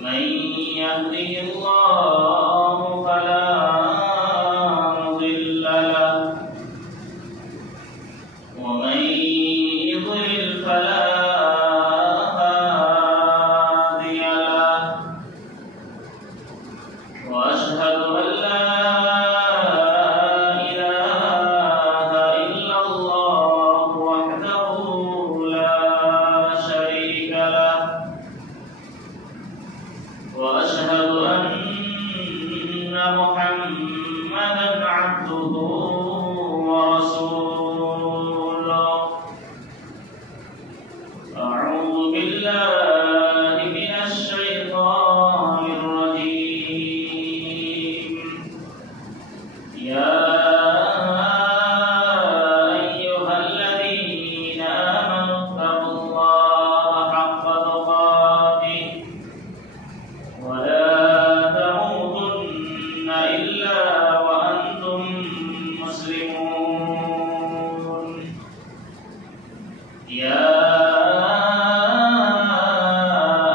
من يهده الله فلا مضل له ومن يضلل فلا هادي له وأشهد أن لا إله إلا الله وحده لا شريك له وأشهد أن محمدا عبده ورسوله أعوذ بالله من الشيطان الرجيم يا أيها الذين آمنوا اتقوا الله حق تقاته ولا تموتن إلا وأنتم مسلمون يا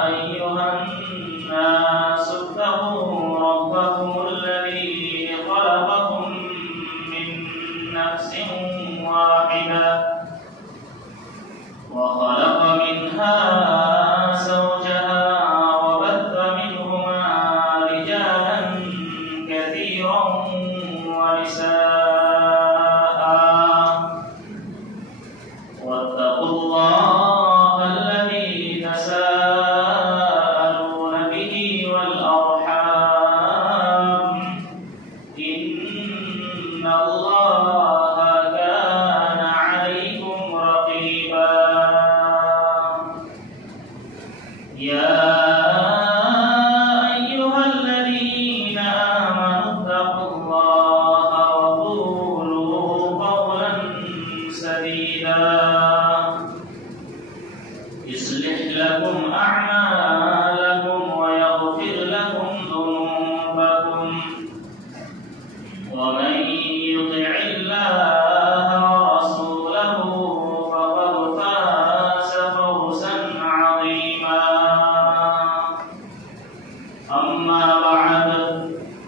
أيها الناس اتقوا ربكم الذي خلقكم من نفس واحدة وخلق منها زوجها وبث منهما رجالا كثيرا ونساء واتقوا الله الذي تساءلون به والأرحام إن الله كان عليكم رقيبا يا أيها الذين آمنوا اتقوا الله وقولوا قولا سديدا يصلح لكم أعمالكم ويغفر لكم ذنوبكم ومن يطع الله ورسوله فقد فاز فوزا عظيما أما بعد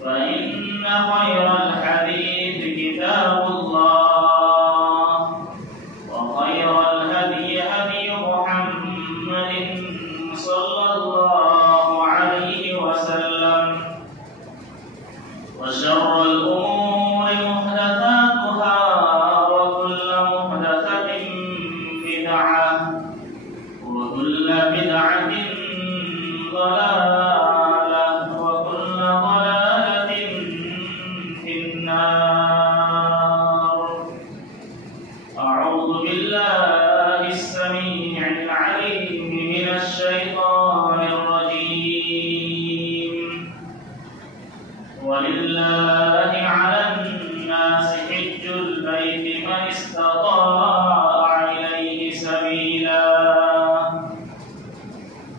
فإن خير الحديث كتاب الله وخير الهدي هدي محمد صلى الله عليه وسلم وشر الأمور محدثاتها وكل محدثة بدعة وكل بدعة ضلالة وكل ضلالة في النار أعوذ بالله السميع العليم من الشيطان الرجيم ولله على الناس حج البيت من استطاع إليه سبيلا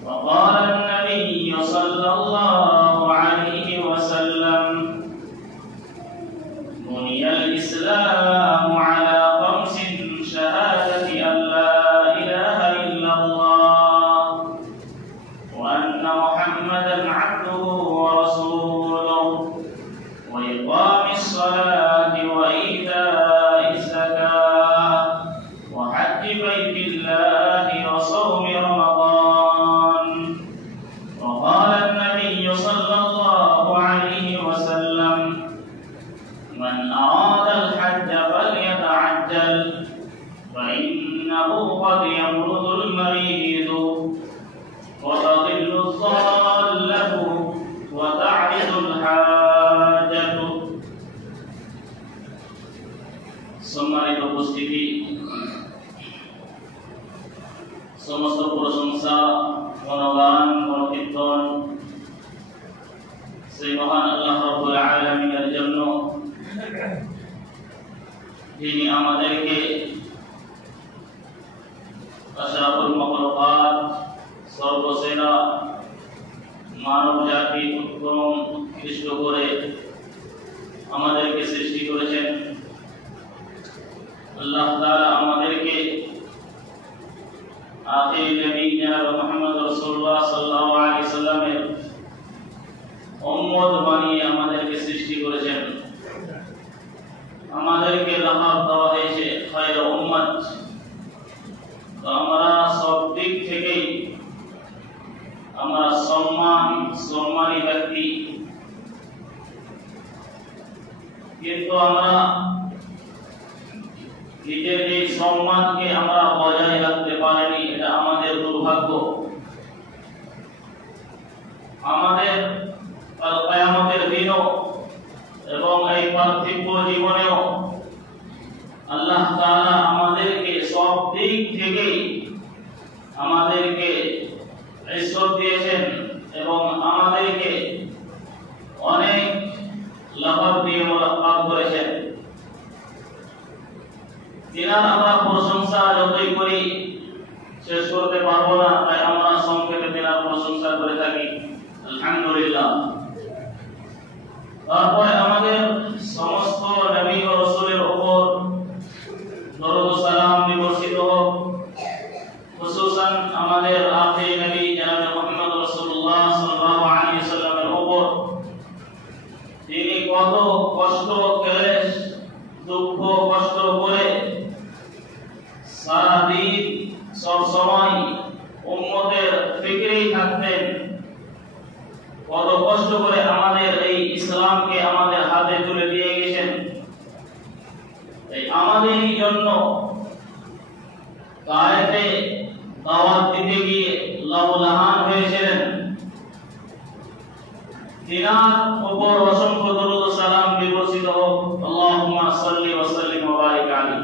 وقال النبي صلى الله عليه وسلم بني الإسلام على خمس شهادة أن لا إله إلا الله وأن محمدا عبده ورسوله وإقام الصلاة وإيتاء الزكاة وحج بيت الله وصوم رمضان وقال النبي صلى الله عليه وسلم من أراد الحج فليتعجل فإنه قد يمرض المريض وتضل الضالة وتعرض الحاجة সম্মানিত উপস্থিতি সমস্ত প্রশংসা গুণগান কীর্তন সেই মহান আল্লাহ রাব্বুল আলামিনের জন্য যিনি আমাদেরকে আশরাফুল মাখলুকাত সর্বসেরা মানব জাতি উত্তম উৎকৃষ্ট করে আমাদেরকে সৃষ্টি করেছেন। আল্লাহ তাআলা আমাদেরকে আখির নবী জনাব মুহাম্মদ রাসূলুল্লাহ সাল্লাল্লাহু আলাইহি ওয়াসাল্লামের আমরা সম্মানী ব্যক্তি, কিন্তু আমরা নিজের এই সম্মানকে আমরা বজায় রাখতে পারিনি। এটা আমাদের দুর্ভাগ্য। আমাদের কিয়ামতের দিনও এবং এই পার্থিব জীবনেও আল্লাহ তাআলা আমাদেরকে সব দিক থেকে আমাদেরকে ইজ্জত দিয়েছেন এবং আমাদেরকে অনেক লাভ দিয়ে মোলাকাত করেছেন। তিনার আমরা প্রশংসা যতই করি শেষ করতে পারবো না, তাই আমরা সংক্ষেপে তিনার প্রশংসা করে থাকি। আলহামদুলিল্লাহ। তারপরে আমাদের সমস্ত নবী ও রাসূলের উপর দরুদ ও সালাম বর্ষিত হোক, খুসুসান আমাদের আখিরি নবী জনাব মুহাম্মদ রাসূলুল্লাহ সাল্লাল্লাহু আলাইহি ওয়াসাল্লামের উপর। তিনি কত কষ্ট, ক্লেশ, দুঃখ কষ্ট করে সারা দিন সব সময় উম্মতের ফিকরেই থাকতেন। কত কষ্ট করে আমাদের এই ইসলামকে আমাদের হাতে তুলে দিয়ে গেছেন। এই আমাদেরই জন্য তায়েফে দাওয়াত দিতে গিয়ে লাহুলাহান হয়েছিলেন। তিনার উপর অসংখ্য দরুদ ও সালাম বর্ষিত হোক। আল্লাহুম্মা সাল্লি ওয়া সাল্লিম ওয়া বারিক আলাইহি।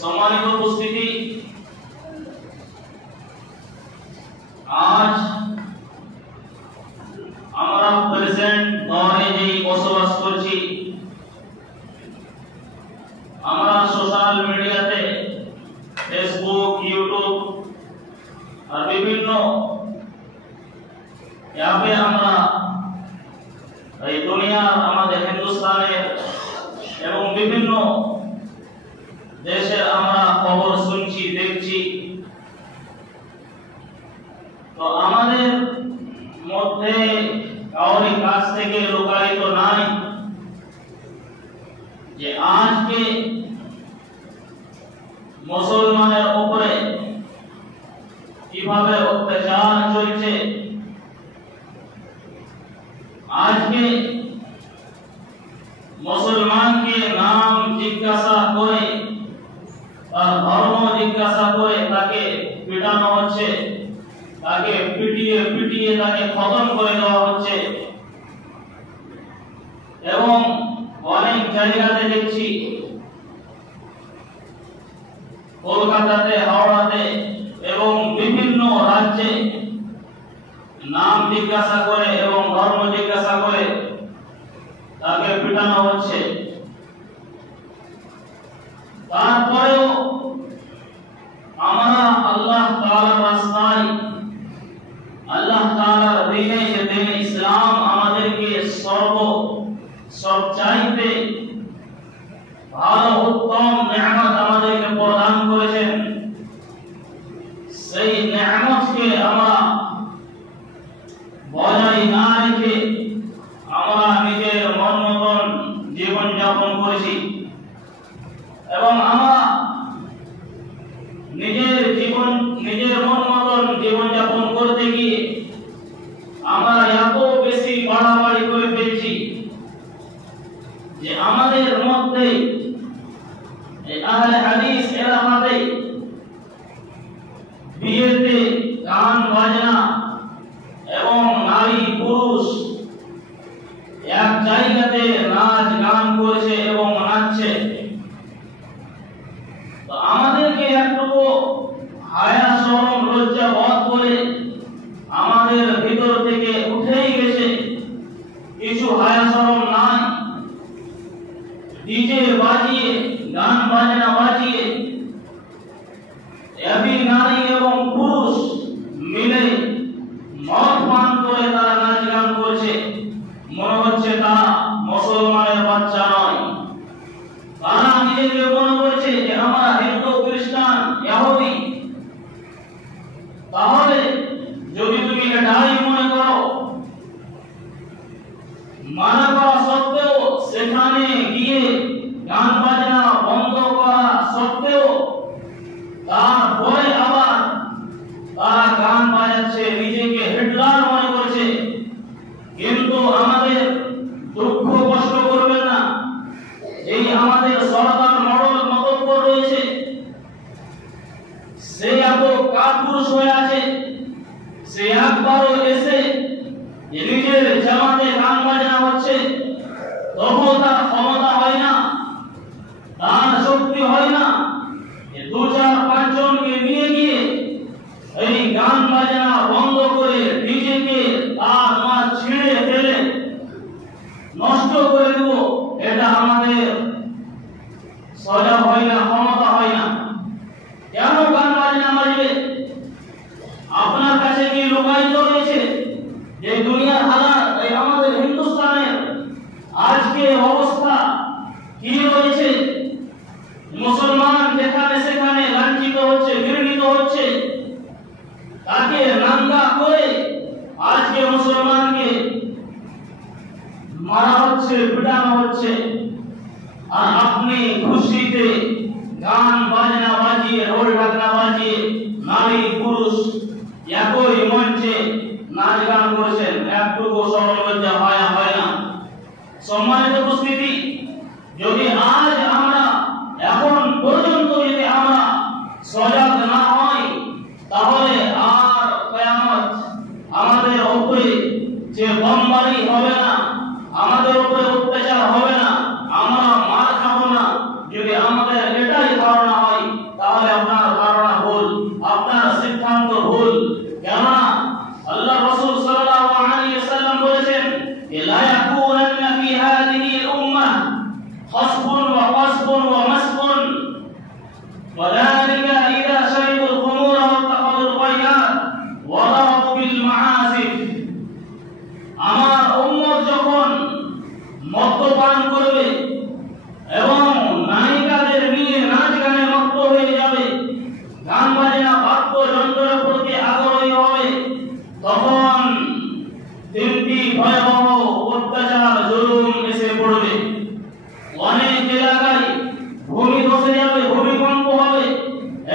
সম্মানিত উপস্থিতি, আজ আমরা প্রেজেন্ট দৌরে যে বসবাস করছি, আমরা সোশ্যাল মিডিয়াতে ফেসবুক, ইউটিউব আর বিভিন্ন অ্যাপে আমরা এই দুনিয়ার, আমাদের হিন্দুস্তানের এবং বিভিন্ন দেশের আমরা খবর শুনছি, দেখছি। তো আমাদের মধ্যে কাউরি কাছ থেকে লুকায়িত নাই যে আজকে মুসলমানের উপরে কিভাবে অত্যাচার চলছে। আজকে মুসলমানকে নাম জিজ্ঞাসা করে, তার ধর্ম জিজ্ঞাসা করে তাকে পিটানো হচ্ছে, তাকে পিটিয়ে পিটিয়ে তাকে খতম করে দেওয়া হচ্ছে। এবং অনেক জায়গাতে দেখছি, কলকাতাতে, হাওড়াতে এবং বিভিন্ন রাজ্যে নাম জিজ্ঞাসা করে এবং ধর্ম জিজ্ঞাসা করে তাকে পিটানো হচ্ছে। তারপরেও আমরা আল্লাহ তাআলার রাস্তায়, আল্লাহ তাআলার দ্বীনে, যে দ্বীন ইসলাম আমাদেরকে সবচাইতে ভালো উত্তম নিয়ামত আমাদেরকে প্রদান করেছেন, সেই নিয়ামতকে আমরা বজায় না রেখে আমরা নিজের মন মতন জীবন যাপন করেছি এবং আমরা নিজের মন মতন জীবন যাচ্ছে, নিজেকে হিটলার মনে করছে। কিন্তু আমাদের দুঃখ কষ্ট করবেন না, এই আমাদের সরকার মডেল মতব্বর রয়েছে, সে এত কাপুরুষ হয়ে আছে, সে একবারও এসে নিজের জামাতে গান বাজনা হচ্ছে, তবুও তার ক্ষমতা হয় না, তার শক্তি হয় না, দু চার পাঁচজনকে নিয়ে গিয়ে এই গান বাজনা বন্ধ করে নিজেকে তার মাছ ছিঁড়ে ফেলে নষ্ট করে দেব, এটা আমাদের সজাগ হয় না, ক্ষমতা হয় না। কেন গান বাজনা বাজবে? আপনার কাছে কি লুকায়িত রয়েছে যে দুনিয়ার হালাত, এই আমাদের হিন্দুস্তানের আজকে অবস্থা কি রয়েছে? মুসলমান যেখানে সেখানে লাঞ্ছিত হচ্ছে, ঘৃণিত হচ্ছে, তাকে নাঙ্গা করে আজকে মুসলমানকে মারা হচ্ছে, পিটানো হচ্ছে। আর আপনি খুশিতে গান বাজনা বাজিয়ে, ঢোল ঢাকনা বাজিয়ে নারী পুরুষ একই মঞ্চে নাচ গান করছেন, একটুকু সরল লজ্জা হয় না? সম্মানিত উপস্থিতি, যদি আজ আমরা এখন পর্যন্ত যদি আমরা সজাগ না হই, তাহলে আর কিয়ামত আমাদের উপরে যে বোমবারি হবে না, আমাদের উপরে অত্যাচার হবে না, আমরা মার খাবো না, যদি আমাদের এটাই ধারণা হয়, তাহলে আপনার ধারণা ভুল, আপনার সিদ্ধান্ত ভুল। কেননা আল্লাহ রাসূল সাল্লাল্লাহু আলাইহি ওয়াসাল্লাম বলেছেন, লা ইয়াকুনান্না ফি হাযিহি আল-উম্মাহ খাসফুন ওয়া কাসফুন ওয়া মাসফুন ওয়া যালিকা ইযা শারিবুল খুমুরা ওয়া তাখাদুল গায়্যাত ওয়া দারাবু বিল মাআসিফ। আমার উম্মত যখন মদ্যপান করবে এবং নায়িকাদের নিয়ে নাচ গানে মত্ত হয়ে যাবে, গান বাজনা বাদ্যযন্ত্রের প্রতি আগ্রহী হবে, তখন তিনটি ভয়াবহ অত্যাচার জুলুম এসে পড়বে। অনেক এলাকায় ভূমি ধসে যাবে, ভূমিকম্প হবে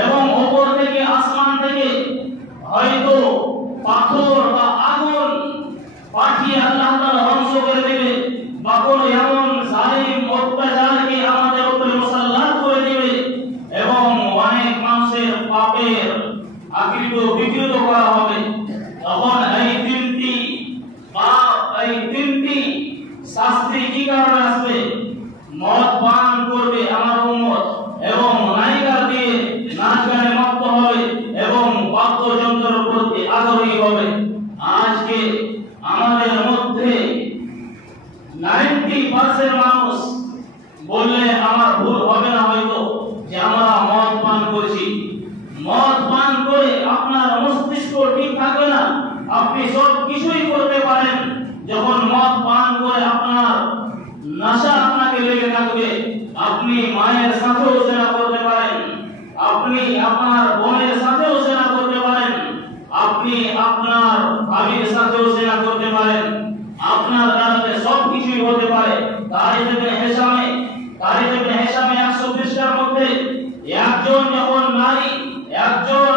এবং উপর থেকে আসমান থেকে হয়তো পাথর বা আগুন পাঠিয়ে আল্লাহ তাআলা ধ্বংস করে দেবে, বা কোনো এমন জালিম অত্যাচারকে আমাদের উপরে মুসাল্লাত করে দেবে এবং অনেক মানুষের পাপের আকৃত বিকৃত করা হবে। তখন এই তিনটি পাপ, এই তিনটি শাস্তি কি কারণে আসবে? মদ পান করবে আমার উম্মত এবং নায়িকা দিয়ে নাচ গানে মত্ত হবে এবং বাদ্যযন্ত্রের প্রতি আগ্রহী হবে। আজকে আমাদের মধ্যে 90% মানুষ বললে আমার ভুল হবে না হয়তো, যে আমরা মদ পান করছি। মদ পান করে আপনার মস্তিষ্ক ঠিক থাকবে না, আপনি সব কিছুই করতে পারেন। যখন মদ পান করে আপনার নেশা আপনাকে লেগে থাকবে, আপনি মায়ের সাথেও জেনা করতে পারেন, আপনি আপনার বোনের সাথেও জেনা করতে পারেন, আপনি আপনার ভাবির সাথেও জেনা করতে পারেন, আপনার দ্বারা সব কিছুই হতে পারে। তারিখ ইবনে হিশামে 100 পৃষ্ঠার মধ্যে একজন যখন নারী, একজন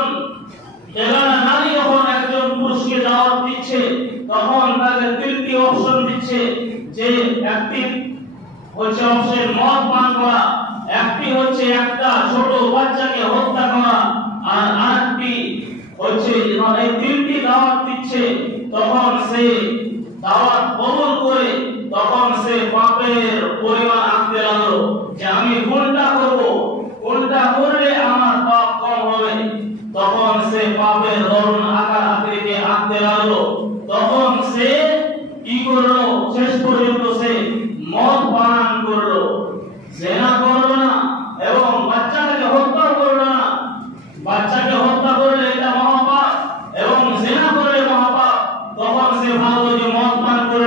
বেগানা নারী যখন একজন পুরুষকে দাওয়াত দিচ্ছে, তখন তাকে তিনটি অপশন দিচ্ছে, যে একটি হচ্ছে অপশন মদ পান করা, একটি হচ্ছে একটা ছোট বাচ্চাকে হত্যা করা, আর আরেকটি হচ্ছে এই তিনটি দাওয়াত দিচ্ছে। তখন সে দাওয়াত কবুল করে তখন সে পাপের পরিমাণ আঁকতে লাগলো, যে আমি কোনটা করব, কোনটা করলে আমার পাপ কম হবে। তখন সে পাপের ধরন আকার আকৃতি আঁকতে লাগলো। তখন সে কি করলো? শেষ পর্যন্ত সে মদ পান করলো, জেনা করলো না এবং বাচ্চাকে হত্যা করলো না। বাচ্চাকে হত্যা করলে এটা মহাপাপ এবং জেনা করলে মহাপাপ। তখন সে ভাবলো যে মদ পান করে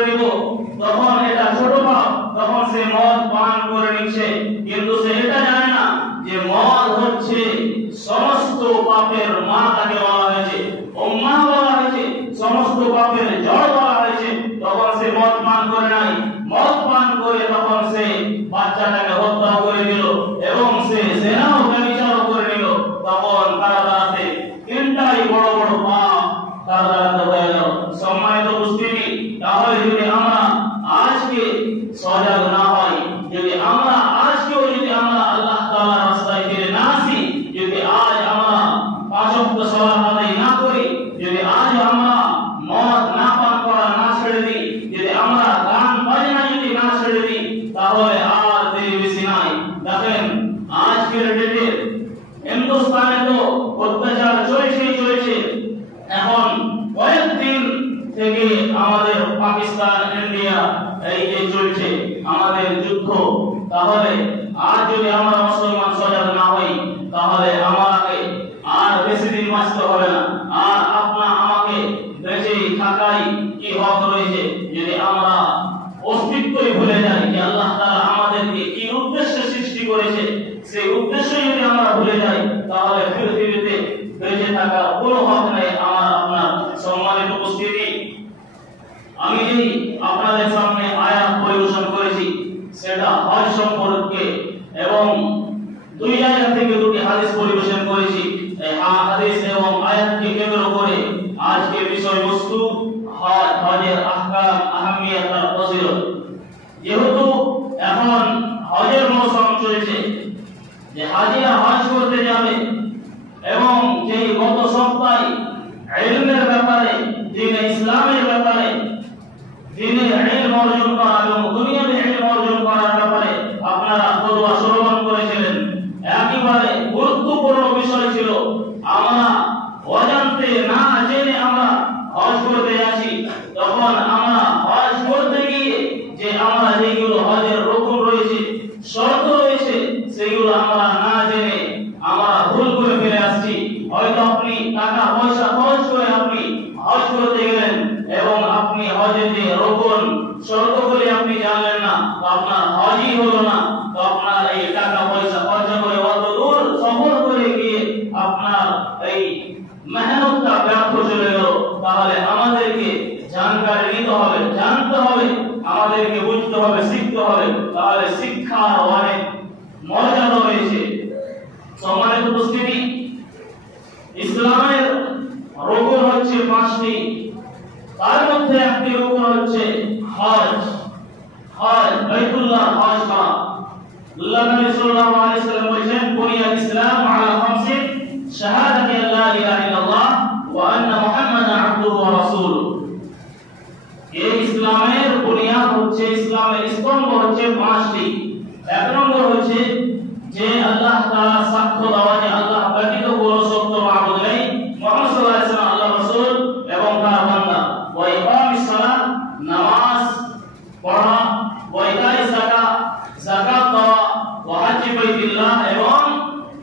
থেকে আমাদের পাকিস্তান ইন্ডিয়া এই যে চলছে আমাদের যুদ্ধ, তাহলে আজ যদি আমরা মুসলমান সজাগ না হই তাহলে আমাকে আর বেশি দিন বাঁচতে হবে না। আর আমাকে বেঁচে থাকাই কি হক রয়েছে যদি আমরা অস্তিত্বই ভুলে যাই যে আল্লাহ তাআলা আমাদেরকে কি উদ্দেশ্যে সৃষ্টি করেছে, সেই উদ্দেশ্য যদি আমরা ভুলে যাই তাহলে পৃথিবীতে বেঁচে থাকার কোনো হক নেই আমার আপনার। সম্মানিত উপস্থিতি, আমি যে আপনাদের সামনে আয়াত পরিবেশন করেছি সেটা হজ সম্পর্কে এবং দুই জায়গা থেকে দুটি হাদিস পরিবেশন করেছি। এই হাদিস এবং আয়াতকে কেন্দ্র করে আজকে বিষয়বস্তু হজ, হজের আহকাম, আহমিয়ত আর ফজিলত। যেহেতু এখন হজের মৌসুম চলছে, যে হাজিরা হজ করতে যাবে এবং যে গত সপ্তাহে ইলমের ব্যাপারে, দ্বীনে ইসলামের ব্যাপারে, দ্বীনের ইলম অর্জন করা এবং দুনিয়ার ইলম অর্জন করার ব্যাপারে আপনারা খুতবা শ্রবণ করেছিলেন। একেবারে গুরুত্বপূর্ণ বিষয় ছিল আমরা অজান্তে না জেনে আমরা হজ করতে যাচ্ছি, তখন আমরা হজ করতে গিয়ে যে আমরা যেগুলো হজের রকম রয়েছে, শর্ত রয়েছে, সেগুলো আমরা না জেনে আমরা ভুল করে ফেলে আসছি। হয়তো আপনি টাকা পয়সা খরচ করে আপনি হজ করতে গেলেন এবং আপনি হজের যে রকম শর্তগুলি আপনি জানলেন না, তো আপনার হজই হলো না। তো আপনার এই টাকা পয়সা খরচ করে অত দূর সফর করে গিয়ে আপনার এই মেহনতটা ব্যর্থ চলে গেল। তাহলে আমাদেরকে জানকারি নিতে হবে, জানতে হবে, আমাদেরকে বুঝতে হবে, শিখতে হবে। তাহলে শিক্ষার অনেক মর্যাদা রয়েছে। সম্মানিত উপস্থিতি, ইসলামের রুকন হচ্ছে 5টি, তার মধ্যে একটি রুকন হচ্ছে হজ। হজ বাইতুল্লাহ হজ করা। আল্লাহ নবী সাল্লাল্লাহু আলাইহি ওয়াসাল্লাম বলেছেন, বুনিয়াল ইসলাম আলা খামসিন শাহাদাতি আল্লা ইলাহা ইল্লাল্লাহ ওয়া আন্না মুহাম্মাদান আবদুহু ওয়া রাসূলুহু। এই ইসলামের বুনিয়াদ হচ্ছে, ইসলামের স্তম্ভ হচ্ছে 5টি। এক নম্বর হচ্ছে যে আল্লাহ তাআলা সাক্ষ্য দেওয়া যে আল্লাহ ব্যতীত কোনো সত্য মাবুদ নেই, মুহাম্মদ সাল্লাল্লাহু আলাইহি ওয়াসাল্লাম আল্লাহর রাসূল এবং তার বান্দা। ওয়া ইকামিস সালাত, নামাজ পড়া, ওয়া ইতাইস যাকাত, যাকাত দেওয়া, ওয়া হজ্জি বাইতুল্লাহ এবং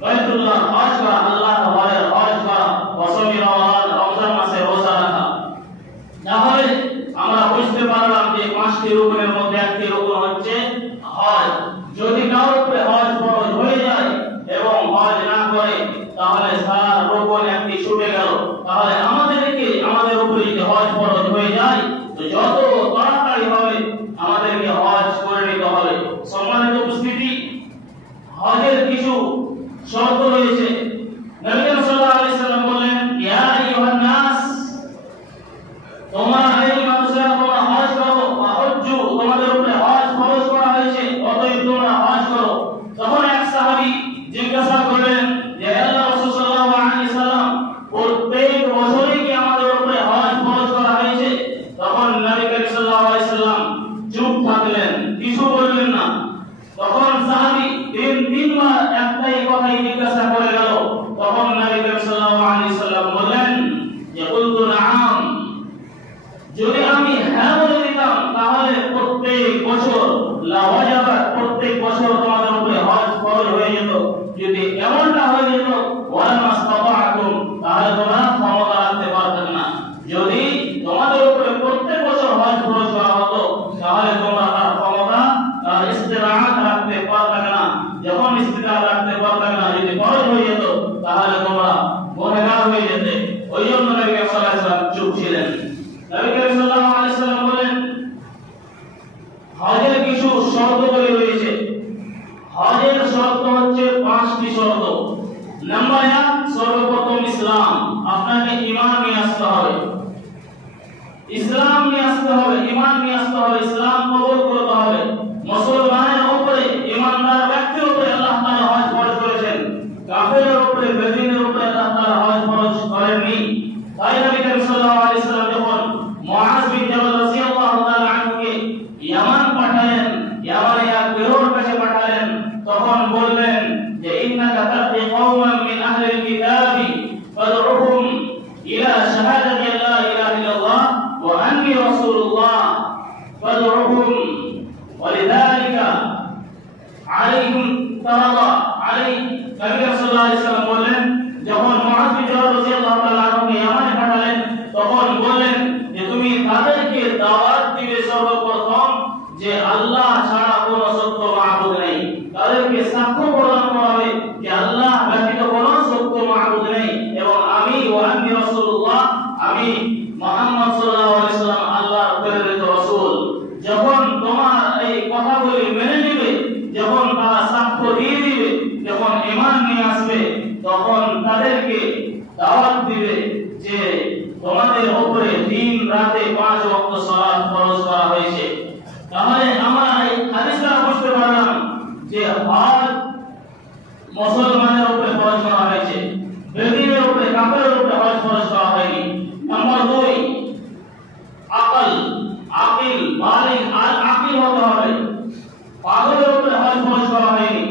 বাইতুল্লাহ হজ করা, আল্লাহর ঘরের হজ করা, ওয়া সাওমি রমাদান, রমজান মাসে রোজা রাখা। তাহলে আমরা বুঝতে পারলাম যে 5টি রুকনের মধ্যে একটি রুকন হচ্ছে হজ। যদি কারোর উপরে হজ ফরজ হয়ে যায় এবং হজ না করে তাহলে সারা রুকন একটি ছুটে গেল। তাহলে আমাদের উপরে যদি হজ ফরজ হয়ে যায় তো যত তাড়াতাড়ি হবে আমাদেরকে হজ করে নিতে হবে। সম্মানিত উপস্থিতি, হজের কিছু শর্ত রয়েছে। নবী সাল্লাল্লাহু আলাইহি ওয়াসাল্লাম বলেন, ইয়া আইয়ুহান নাস, তোমরা এই মানুষেরা তোমরা হজ করো, হজ্জু, তোমাদের উপরে হজ ফরজ করা হয়েছে, অতএব তোমরা হজ করো। তখন এক সাহাবী জিজ্ঞাসা করলেন যে আল্লাহর রাসূল সাল্লাল্লাহু আলাইহি ওয়াসাল্লাম, প্রত্যেক বছরই কি আমাদের উপরে হজ ফরজ করা হয়েছে? তখন নবী করিম সাল্লাল্লাহু আলাইহি ওয়াসাল্লাম চুপ থাকলেন, কিছু বললেন না। তখন সাহাবী তিনবার একটাই কথাই জিজ্ঞাসা করে গেল। তখন নবী করিম সাল্লাল্লাহু আলাইহি ওয়াসাল্লাম বললেন যে কুলতু নাআম, যদি আমি হ্যাঁ বলে দিতাম তাহলে প্রত্যেক বছর লাওয়াজাবাত, প্রত্যেক বছর তোমাদের উপরে হজ ফরজ হয়ে যেত। যদি এমনটা হয়ে যেত ওয়ালা মাসতাতাআতুম, তাহলে তোমরা ক্ষমতা রাখতে পারতে না। যদি তোমাদের উপরে প্রত্যেক বছর হজ ফরজ করা হতো তাহলে তোমরা তার ক্ষমতা, তার ইস্তিতাআত রাখতে পারতে না। যখন ইস্তিতাআত রাখতে পারতে না, যদি ফরজ হয়ে যেত তাহলে তোমরা গুনাহগার হয়ে যেতে। ওই জন্য নবী সাল্লাল্লাহু আলাইহি ওয়াসাল্লাম চুপ ছিলেন। নবী সাল্লাল্লাহু আলাইহি ওয়াসাল্লাম বলেন, হজের কিছু শর্তগুলি রয়েছে। হজের শর্ত হচ্ছে 5টি শর্ত। নাম্বার 1, সর্বপ্রথম ইসলাম। আপনাকে ঈমান নিয়ে আসতে হবে, ইসলাম নিয়ে আসতে হবে, ঈমান নিয়ে আসতে হবে, ইসলাম কবুল করতে হবে। মুসলমানের উপরে, ঈমানদার ব্যক্তির উপরে আল্লাহ তাআলা হজ ফরজ করেছেন, কাফেরের উপরে, বেদিনের উপরে আল্লাহ তাআলা হজ ফরজ করেননি। তাই নবী সাল্লাল্লাহু আলাইহি ওয়াসাল্লাম যখন মুআজ বিন জাবাল রাদিয়াল্লাহু তাআলা আনহুকে ইয়ামান পাঠালেন, ইয়ামানে এক গিরোর কাছে পাঠালেন, তখন বললেন যে ইন্নাকা তাতি কওমান মিন আহলিল কিতাবি ফাদউহুম ইলা শাহাদাতি লা ইলাহা ইল্লাল্লাহ ওয়া তাদেরকে দাওয়াত দিবে সর্বপ্রথম যে আল্লাহ ছাড়া কোনো সত্য মাবুদ নেই। তাদেরকে সাক্ষ্য প্রদান করাবে যে আল্লাহ ব্যতীত কোনো সত্য মাবুদ নেই এবং আমি রাসূলুল্লাহ, আমি মুহাম্মদ সাল্লাল্লাহু আলাইহি সাল্লাম আল্লাহর প্রেরিত রাসূল। যখন তোমার এই কথাগুলি মেনে নেবে, যখন তারা সাক্ষ্য দিয়ে দিবে, যখন ঈমান নিয়ে আসবে, তখন তাদেরকে দাওয়াত দিবে যে তোমাদের উপরে দিন রাতে 5 ওয়াক্ত সালাত ফরজ করা হয়েছে। তাহলে আমরা এই হাদিসটা বুঝতে পারলাম যে হজ মুসলমানের উপরে ফরজ করা হয়েছে, বেদিনের উপরে, কাফেরের উপরে হজ ফরজ করা হয়নি। নাম্বার 2, আকিল বালিগ আকিল হতে হবে। পাগলের উপরে হজ ফরজ করা হয়নি।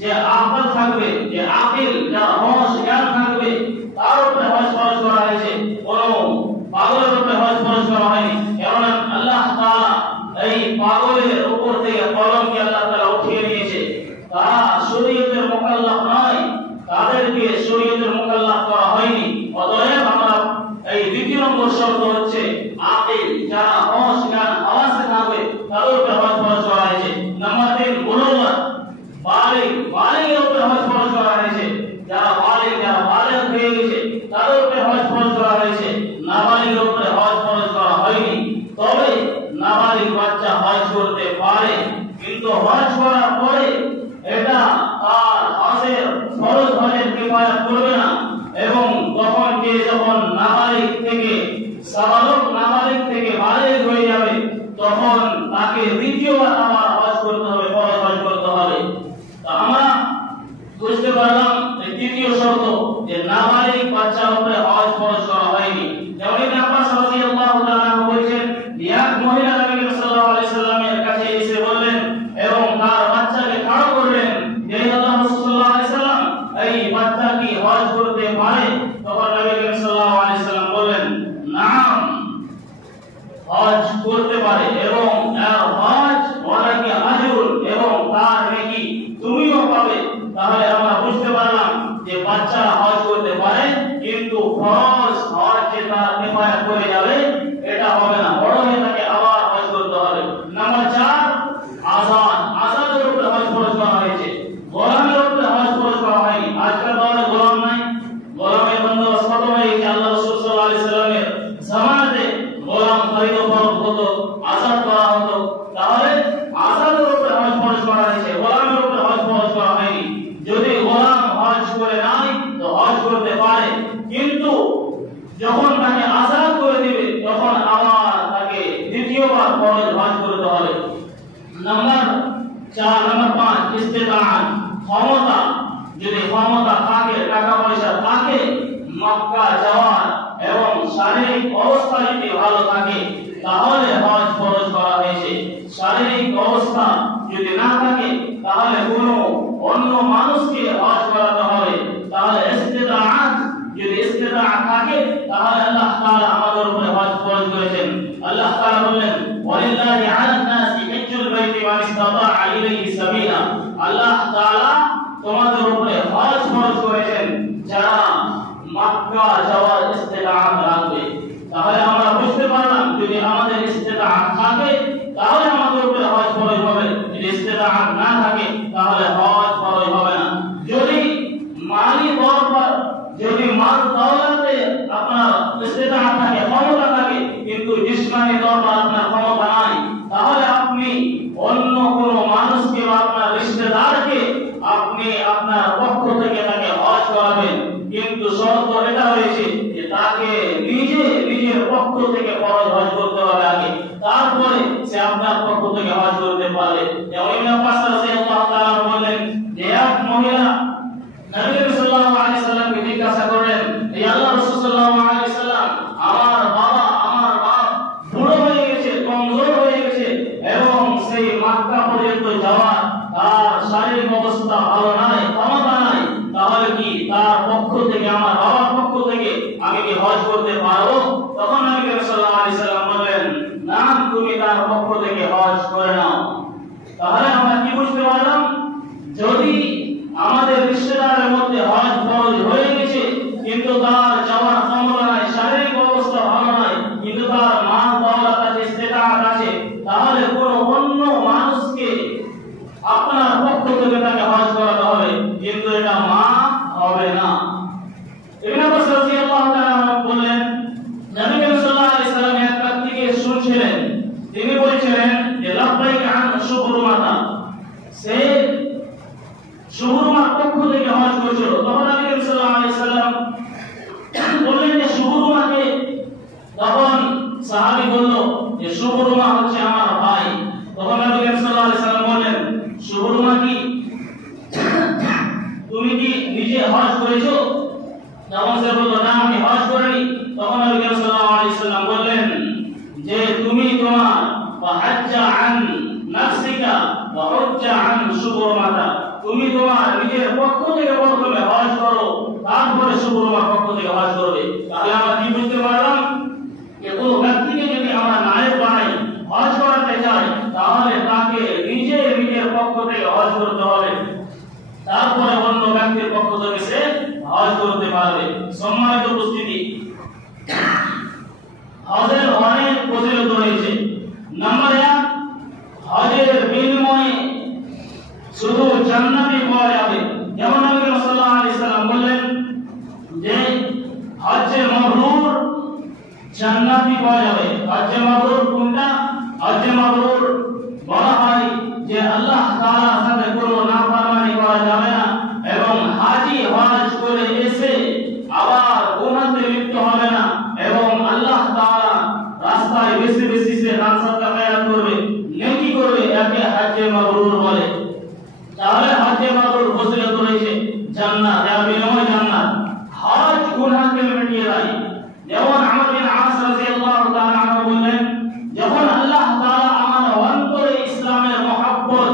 যে আকল থাকবে, যে আকিল, যার হোশ জ্ঞান থাকবে, তার উপরে হজ ফরজ করা হয়েছে। কোনো পাগলের উপরে হজ ফরজ করা হয়নি। কারণ আল্লাহ তাআলা এই পাগলের উপর থেকে কলমকে আল্লাহ তাআলা উঠিয়ে নিয়েছে। তারা শরীয়তের মুকাল্লাফ নয়, তাদেরকে শরীয়তের মুকাল্লাফ করা হয়নি। অতএব আমরা এই দ্বিতীয় নম্বর শর্ত হচ্ছে আকিল, যারা হোশ জ্ঞান হাওয়াসে থাকবে, তাদের উপরে হজ ফরজ করা হয়েছে। নাম্বার 3, বুলুগত, বালিগের উপরে হজ ফরজ করা হয়েছে। যারা বালিগ হয়ে গেছে, তাদের উপরে হজ ফরজ করা হয়েছে। নাবালিগের উপরে হজ ফরজ করা হয়নি। তবে নাবালিগ বাচ্চা হজ করতে পারে, কিন্তু হজ করার পরে এটা তার হজের ফরজ হজের কিফায়াত করবে না। এবং তখন যখন নাবালিগ থেকে সাবালক, নাবালিগ থেকে বালিগ হয়ে যাবে, তখন তাকে দ্বিতীয়বার আবার হজ করতে হবে, ফরজ হজ করতে হবে। তো আমরা বুঝতে পারলাম এই তৃতীয় শর্ত যে নাবালিগ বাচ্চার উপরে হজ ফরজ করা হয়নি। যেমন ইবনে আব্বাস রাদিয়াল্লাহু তাআলা বলেছেন, এক মহিলা নবী সাল্লাল্লাহু আলাইহি সাল্লামের কাছে এসে বললেন এবং তার বাচ্চাকে খাড়া করলেন, হে আল্লাহর রাসূল সাল্লাল্লাহু আলাইহি সাল্লাম, এই বাচ্চা কি হজ করতে পারে? তখন নবী সাল্লাল্লাহু আলাইহি সাল্লাম বললেন, নাম, হজ করতে পারে এবং এর হজ ওয়ালাকি আজরুন, এবং তার নেকি তুমিও পাবে। তাহলে আমরা বুঝতে পারলাম যে বাচ্চারা হজ করতে পারে, কিন্তু ফরজ হজ যে তার কিফায়াত করে যাবে এটা হবে না, বড় হয়ে তাকে আবার হজ করতে হবে। নাম্বার 4, আযানের উপরে হজ ফরজ করা হয়েছে, গোলামের উপরে হজ ফরজ করা হয়নি। আজকাল দৌড়ে গোলাম নাই, গোলামের বন্দোবস্ত কত হয়ে গেছে। আল্লাহ রাসূল সাল্লাল্লাহু আলাইহি সাল্লামের জামানাতে গোলাম খরিদ ফরজ হতো, আযাদ করা হতো। তাহলে আযানের উপরে হজ ফরজ করা হয়েছে, গোলামের উপরে হজ ফরজ করা হয়নি। যদি গোলাম হজ করে নাই তো হজ করতে পারে, কিন্তু যখন তাকে আযাদ করে দিবে তখন আবার তাকে দ্বিতীয়বার ফরজ হজ করতে হবে। নাম্বার 5, ইস্তিতাআত, ক্ষমতা। যদি ক্ষমতা থাকে, টাকা পয়সা থাকে, মক্কা যাওয়ার এবং শারীরিক অবস্থা যদি ভালো থাকে, তাহলে হজ ফরজ করা হয়েছে। শারীরিক অবস্থা যদি না থাকে, তাহলে কোনো অন্য মানুষকে হজ করাতে হবে। তাহলে ইস্তিতাআত, যদি ইস্তিতাআত থাকে, তাহলে আল্লাহ তাআলা আমাদের উপরে হজ ফরজ করেছেন। আল্লাহ তাআলা বললেন, ওয়ালিল্লাহি আলান নাসি হিজ্জুল বাইতি মান ইসতাতাআ ইলাইহি সাবিলা। আল্লাহ তাআলা তোমাদের উপরে হজ ফরজ করেছেন যারা মক্কা যাওয়ার ইস্তিতাআত রাখবে। তাহলে আমরা বুঝতে পারলাম যদি আমাদের ইস্তিতাআত থাকে তাহলে আমাদের উপরে হজ ফরজ হবে, যদি ইস্তিতাআত না থাকে তাহলে হজ ফরজ হবে না। যদি মালি দরবার, যদি মাল দৌলতে আপনার ইস্তিতাআত থাকে, ক্ষমতা থাকে, কিন্তু জিসমানি দরবার আপনার ক্ষমতা নাই, তাহলে আপনি অন্য কোনো মানুষকে বা আপনার রিশতেদারকে আপনি আপনার পক্ষ থেকে তাকে হজ করাবেন। কিন্তু শর্ত এটা হয়েছে যে তাকে নিজের পক্ষ থেকে ফরজ হজ করতে হবে আগে, তারপরে সে আপনার পক্ষ থেকে হজ করতে পারবে। যেমন ইবনে আব্বাস রাদিয়াল্লাহু তাআলা বলেন যে এক মহিলা নবী সাল্লাল্লাহু আলাইহি সাল্লামকে জিজ্ঞাসা করলেন, হে আল্লাহর রাসূল সাল্লাল্লাহু আলাইহি সাল্লাম, আমার বাপ বুড়ো হয়ে গেছে, কমজোর হয়ে গেছে এবং সেই মক্কা পর্যন্ত যাওয়ার তার শারীরিক অবস্থা ভালো নাই, ক্ষমতা নাই, তাহলে কি তার পক্ষ থেকে, আমার বাবার পক্ষ থেকে আমি কি হজ করতে পারবো? তখন নবী সাল্লাল্লাহু আলাইহি সাল্লাম বললেন, না, তুমি তার পক্ষ থেকে হজ করে নাও। তাহলে আমরা কি বুঝতে পারলাম? যদি আমাদের রিশতেদারের মধ্যে হজ ফরজ হয়ে গেছে কিন্তু তার যাওয়ার ক্ষমতা নাই, শারীরিক অবস্থা ভালো নাই, কিন্তু তার মাল থেকে তাকে হজ করাতে হবে, কিন্তু এটা মা হবে না। ইবনে আব্বাস রাদিয়াল্লাহু তাআলা বললেন, নবী করিম সাল্লাল্লাহু আলাইহি সাল্লাম এক ব্যক্তিকে শুনছিলেন, তিনি বলছিলেন যে লাব্বাইক আন শুবরুমাতা, সে শুবরুমার পক্ষ থেকে হজ করেছিল। তখন নবী করিম সাল্লাল্লাহু আলাইহি সাল্লাম বললেন যে শুবরুমাকে, তখন সাহাবী বলল যে শুবরুমা হচ্ছে আমার ভাই। তখন নবী করিম সাল্লাল্লাহু আলাইহি সাল্লাম বললেন, শুবরুমা কি তুমি কি নিজে হজ করেছো? তখন সে বলল, না আমি হজ করিনি। তখন নবী করিম সাল্লাল্লাহু আলাইহি সাল্লাম বললেন যে তুমি তোমার ফাহাজ্জা আন নাফসিকা ওয়া হুজ্জা আন শুবরুমাতা, তুমি তোমার নিজের পক্ষ থেকে প্রথমে হজ করো, তারপরে শুবরুমার পক্ষ থেকে হজ করবে। তাহলে আমরা কি বুঝতে পারলাম যে কোনো ব্যক্তিকে যদি আমরা নায়েব বানাই, হজ করাতে চাই, তাহলে তাকে নিজের পক্ষ থেকে হজ করতে হবে, তারপরে অন্য ব্যক্তির পক্ষ থেকে সে হজ করতে পারবে। সম্মানিত উপস্থিতি, হজের অনেক ফজিলত রয়েছে। নাম্বার 1, হজের বিনিময়ে শুধু জান্নাতই পাওয়া যাবে। যেমন নবী সাল্লাল্লাহু আলাইহি সাল্লাম বললেন যে হজ্জে মাবরুর জান্নাতই পাওয়া যাবে। হজ্জে মাবরুর কোনটা? হজ্জে মাবরুর বলা হয় যে আল্লাহ তাআলার সাথে কোনো নাফরমানি করা যাবে না, এবং হাজী হজ করে এসে আবার গুনাহে লিপ্ত হবে না, এবং আল্লাহ তাআলা রাস্তায় বেশি বেশি সে দান সদকা খয়রাত করবে, নেকি করবে, একে হজ্জে মাবরুর বলে। তাহলে হজ্জে মাবরুর ফজিলত রয়েছে জান্নাত, এর বিনিময়ে জান্নাত। হজ গুনাহকে মিটিয়ে দেয়। যেমন আমর বিন আস রাদিয়াল্লাহু তাআলা আনহু বললেন, যখন আল্লাহ তাআলা আমার অন্তরে ইসলামের মহব্বত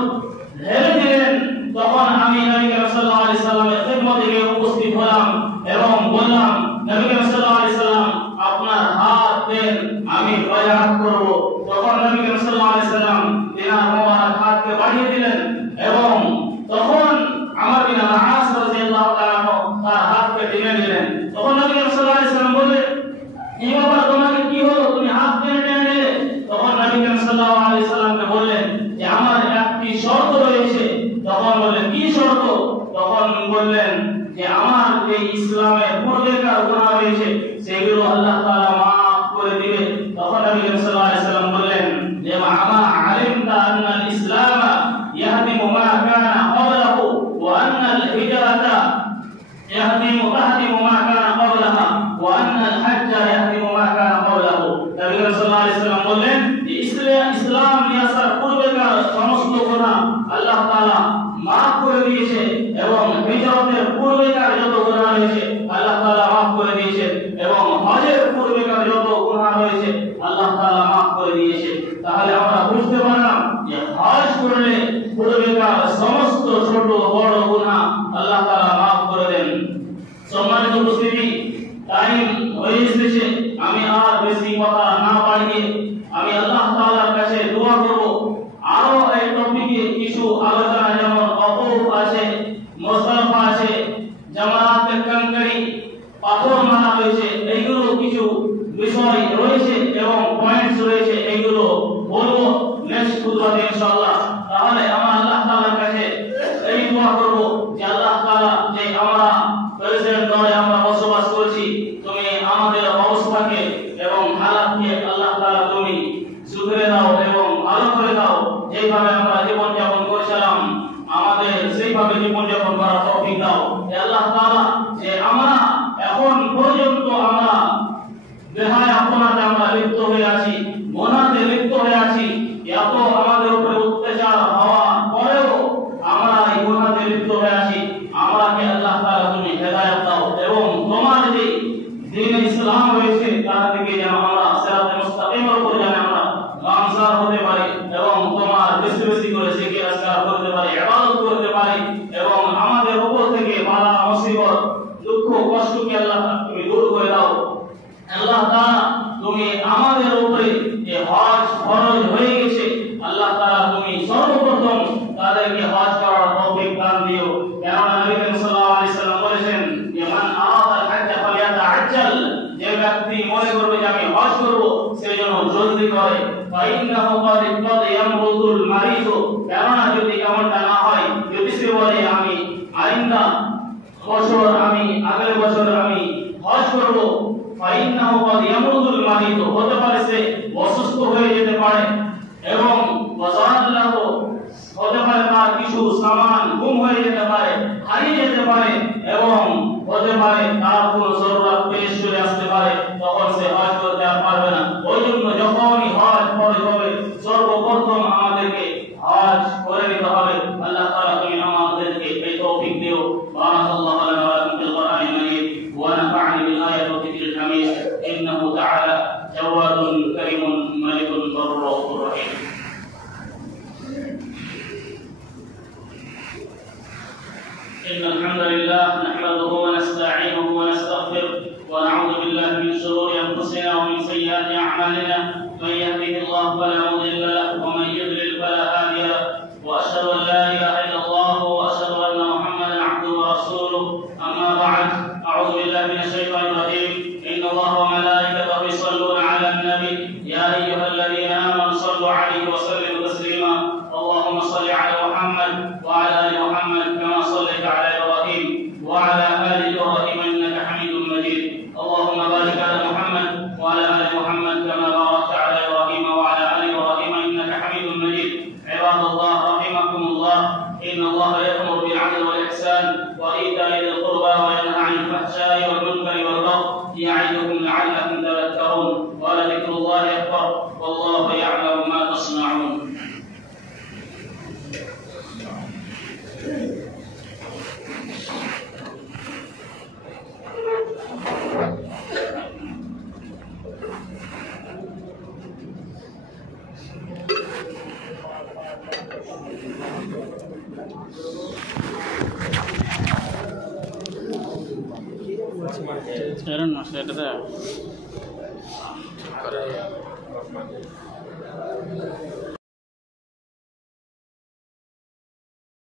ঢেলে দিলেন, তখন আমি নবী সাল্লাল্লাহু আলাইহি সাল্লামের খিদমতে গিয়ে উপস্থিত হলাম এবং বললাম, নবী সাল্লাল্লাহু আলাইহি সাল্লাম আপনার হাত দেন, আমি বায়াত করব। তখন নবী সাল্লাল্লাহু আলাইহি সাল্লাম তিনার মোবারক হাতকে বাড়িয়ে দিলেন, এবং তখন আমর বিন আস রাদিয়াল্লাহু তাআলা তার হাতকে টেনে নিলেন। তখন নবী সাল্লাল্লাহু আলাইহি সাল্লাম বললেন, এই ব্যাপার তোমাকে কি হলো, তুমি হাত টেনে নিলে? তখন নবী সাল্লাল্লাহু আলাইহি সাল্লামকে বললেন যে আমার একটি শর্ত রয়েছে। তখন বললেন, কি শর্ত? তখন বললেন যে আমার যে ইসলামের পূর্বেকার গুনাহ রয়েছে সেগুলো আল্লাহ তাআলা maaf করে দিবে। তখন নবী সাল্লাল্লাহু আলাইহি সাল্লাম বললেন যে আমা আলিমতা আন্নাল ইসলাম ইয়াহদিমু মা কানা ক্বাবলাহু ওয়া আন্নাল হিজরাতা ইয়াহদিমু মা কানা ক্বাবলাহা ওয়া আন্নাল হাজ্জা ইয়াহদিমু মা কানা ক্বাবলাহু। নবী সাল্লাল্লাহু আলাইহি সাল্লাম বললেন যে ইসলাম ইয়াসার পূর্বেকার সমস্ত গুনাহ আল্লাহ তাআলা maaf করে দিয়েছে, এবং হিজরতের পূর্বেকার যত গুনাহ রয়েছে আল্লাহ তাআলা maaf করে দিয়েছেন, এবং হজের পূর্বেকার যত গুনাহ রয়েছে আল্লাহ তাআলা maaf করে দিয়েছে। তাহলে আমরা বুঝতে পারলাম যে হজ করলে পূর্বেকার সমস্ত ছোট বড় গুনাহ আল্লাহ তাআলা maaf করে দেন। সম্মানিত উপস্থিতি, টাইম হয়ে এসেছে, আমি আর বেশি কথা না বাড়িয়ে আমি আল্লাহ তাআলার কাছে দোয়া করব আরো এই টপিকে কিছু আলোচনা, যেমন ওকুফ আছে, মুসতালফা আছে, জামারাতে কঙ্করি, পাথর মারা রয়েছে, এইগুলো কিছু বিষয় রয়েছে এবং পয়েন্টস রয়েছে, এইগুলো বলবো নেক্সট খুতবাতে ইনশাআল্লাহ। তাহলে আমরা আল্লাহ তাআলার কাছে এই দোয়া করব যে আল্লাহ তাআলা, যে আমরা প্রেসিডেন্ট দলে আমরা বসবাস করছি, তুমি আমাদের অবস্থাকে এবং হালাতকে আল্লাহ তাআলা তুমি সুধরে দাও এবং ভালো করে দাও। যেভাবে আমরা জীবন যাপন করছিলাম আমাদের সেইভাবে জীবন যাপন করার তৌফিক দাও। হে আল্লাহ তাআলা, যে আমরা এখন পর্যন্ত আমরা বেহায়াপনাতে আমরা লিপ্ত হয়ে আছি, গুনাহে লিপ্ত হয়ে আছি, এত আমাদের উপরে অত্যাচার হওয়ার পরেও আমরা এই গুনাহে লিপ্ত হয়ে আছি, আমাকে আল্লাহ তাআলা তুমি হেদায়েত দাও, এবং তোমার যে দ্বীন ইসলাম রয়েছে তার দিকে যেন আমরা সিরাতে মুস্তাকিমের উপর যেন আমরা গামসার হতে পারি, এবং তোমার বেশি বেশি করে জিকির আজকার করতে পারি, ইবাদত করতে পারি, এবং আমাদের উপর থেকে বালা মুসিবত দুঃখ কষ্টকে আল্লাহ তুমি দূর করে দাও। আল্লাহ তাআলা, তুমি আমাদের উপরে যে হজ ফরজ হয়ে গেছে, আল্লাহ তাআলা তুমি সর্বপ্রথম তাদেরকে হজ করার তৌফিক দান দিও। কেননা নবী সাল্লাল্লাহু আলাইহি সাল্লাম বলেছেন যে মান আরাদাল হজ্জ ফালিয়াতাআজ্জাল, যে ব্যক্তি মনে করবে যে আমি হজ করব, সে যেন জলদি করে ফাইন্নাহু ক্বাদ ইয়ামরুদুল মারিদ কেননা যদি এমনটা না হয় যদি সে বলে আমি আইন্দা বছর আমি আগের বছর আমি হজ করব ফাইন্নাহু ক্বাদ ইয়ামরুদুল মারিদ হতে পারে সে অসুস্থ হয়ে যেতে পারে এবং ওয়াজাল্লাহু হতে পারে তার কিছু সামান গুম হয়ে যেতে পারে হারিয়ে যেতে পারে এবং হতে পারে তার কোনো জরুরত পেশ চলে আসতে পারে তখন সে হজ করতে আর পারবে না ওই জন্য যখনই হজ ফরজ হবে সর্বপ্রথম আমাদেরকে হজ করে নিতে হবে আল্লাহ তাআলা তুমি আমাদেরকে এই তৌফিক দিও বারাকাল্লাহু লানা ওয়া লাকুম ফিল কোরআনিল মাজিদ ওয়া নাফা'নি বিল আয়াতি ওয়া যিকরিল হামিদ ইন্নাহু তাআলা জাওয়াদুন কারীমুন মালিকুন রাউফুর রহিম إن الحمد لله نحمده ونستعينه ونستغفره ونعوذ بالله من شرور أنفسنا ومن سيئات أعمالنا من يهده الله فلا مضل له ومن يضلل فلا هادي له وأشهد أن لا إله إلا الله وأشهد أن محمدا عبده ورسوله أما بعد أعوذ بالله من الشيطان الرجيم إن الله وملائكته يصلون على النبي يا أيها الذين آمنوا صلوا عليه وسلموا تسليما اللهم صل على محمد وعلى آل محمد كما صليت على إبراهيم وعلى آل إبراهيم إنك حميد مجيد اللهم بارك على محمد وعلى آل محمد كما باركت على إبراهيم وعلى آل إبراهيم إنك حميد مجيد عباد الله رحمكم الله إن الله يأمر بالعدل والإحسان وإيتاء ذي القربى وينهى عن الفحشاء والمنكر والبغي يعظكم لعلكم تذكرون ولذكر الله أكبر والله يعلم ما تصنعون Aaron masih ada tak?